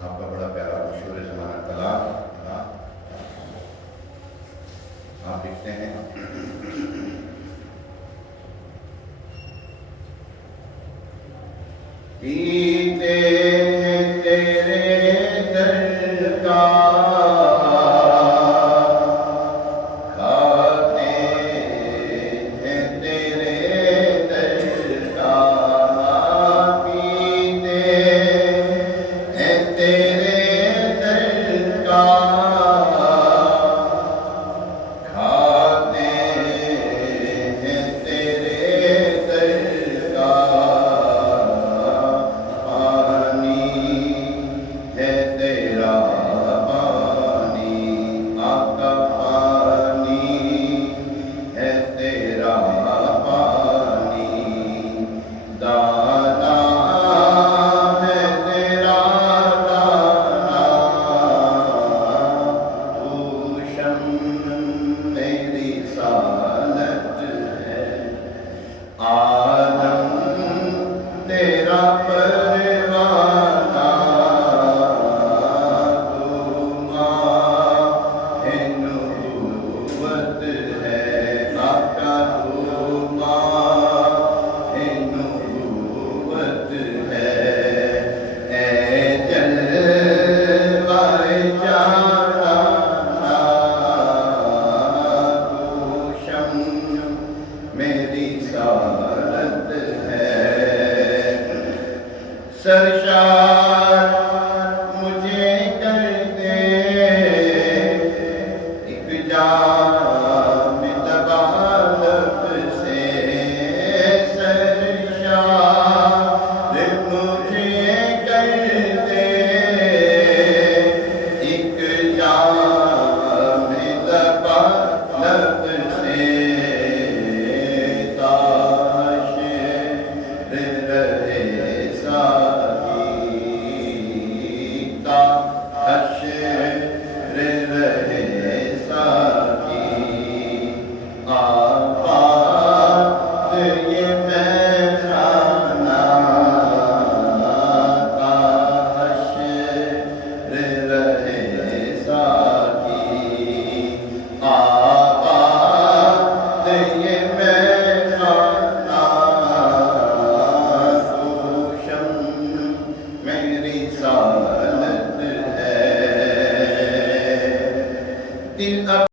आपका बड़ा प्यारा मशहूर ज़माना कलाम आप लिखते हैं, पीते तेरे दर का, खाते हैं तेरे दर का, पीते हैं तेरे दर का, खाते हैं तेरे दर का, पानी है तेरा पानी, आका पानी है तेरा पानी, दाना है तेरा दाना, ऊषम मेरी सालत है, आदम तेरा परवाना, तू माँ है नबूवत है, आका तू माँ है नबूवत है, ऐ जलवाए जाना, तू शम्स मेरी सालत है, सरशार मुझे कर दे एक जान